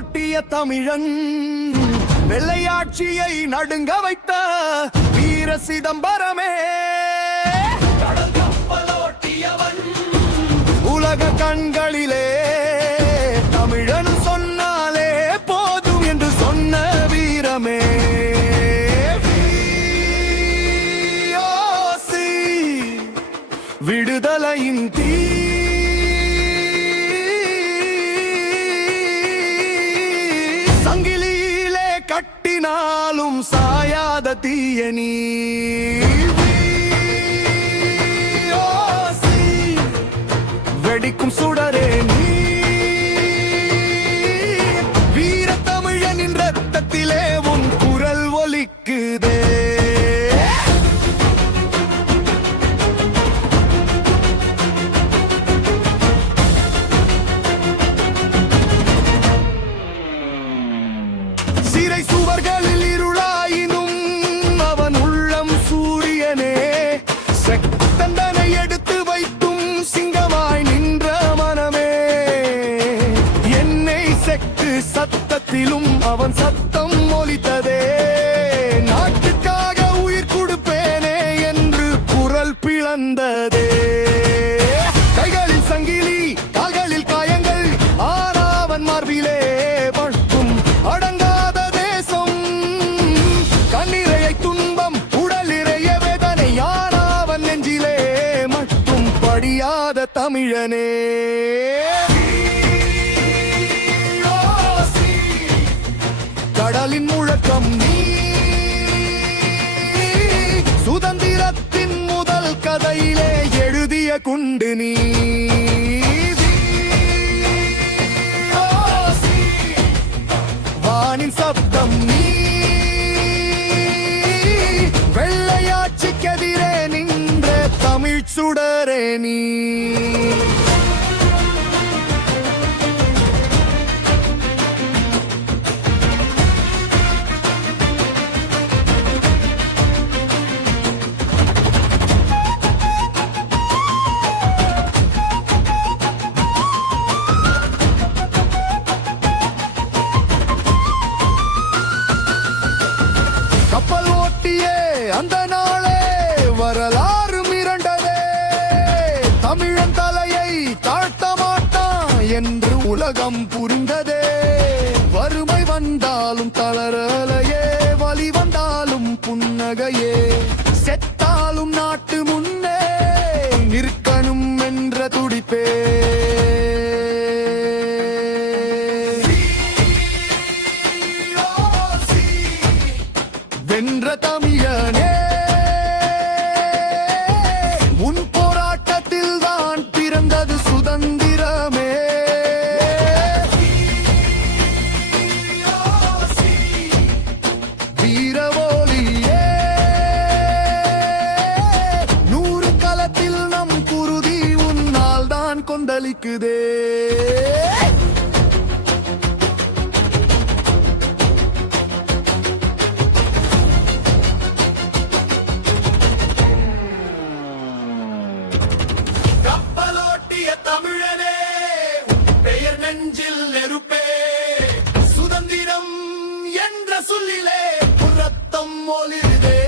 கப்பலோட்டிய தமிழன் வெள்ளையாட்சியை நடுங்க வைத்த வீர சிதம்பரமே கப்பலோட்டியவன் உலக கண்களிலே தமிழன் சொன்னாலே போதும் என்று சொன்ன வீரமே விடுதலையின் தீ சங்கிலியிலே கட்டினாலும் சாயாத தீயனி வெடிக்கும் சுடரே நீ வீர தமிழனின் ரத்தத்திலே உன் குரல் ஒலிக்குதே சிறை சுவர்களில் இருளாயினும் அவன் உள்ளம் சூரியனே தண்டனை எடுத்து வைத்தும் சிங்கமாய் நின்ற மனமே என்னை செக்கு சத்தத்திலும் அவன் சத்தம் ஒலித்ததே நாட்டுக்காக உயிர் கொடுப்பேனே என்று குரல் பிளந்ததே கைகளில் சங்கிலி கால்களில் காயங்கள் ஆறாவன் மார்பிலே பட்டும் அடங்காத தேசம் கண்ணீரையை துன்பம் உடல் இறைய வேதனை யாராவன் நெஞ்சிலே மட்டும் படியாத தமிழனே கடலின் முழக்கம் நீ சுதந்திரத்தின் முதல் கதையிலே எழுதிய குண்டு நீ வானின் சப்தம் நீ வெள்ளையாட்சிக்கெதிரே நின்ற தமிழ் சுடரே நீ கப்பல் ஓட்டியே அந்த நாளே வரலாறு மிரண்டதே தமிழன் தலையை தாழ்த்த மாட்டான் என்று உலகம் புரிந்ததே வறுமை வந்தாலும் தளரலையே வலி வந்தாலும் புன்னகையே செத்தாலும் நாட்டு முன்னே நிற்கணும் என்ற துடிப்பே வென்ற தமிழனே உன் போராட்டத்தில் தான் பிறந்தது சுதந்திரமே வீரவோலியே நூறு களத்தில் நம் குருதி உன்னால் தான் கொந்தளிக்குதே தமிழனே பெயர் நெஞ்சில் நெருப்பே சுதந்திரம் என்ற சொல்லிலே ரத்தம் ஒளிருதே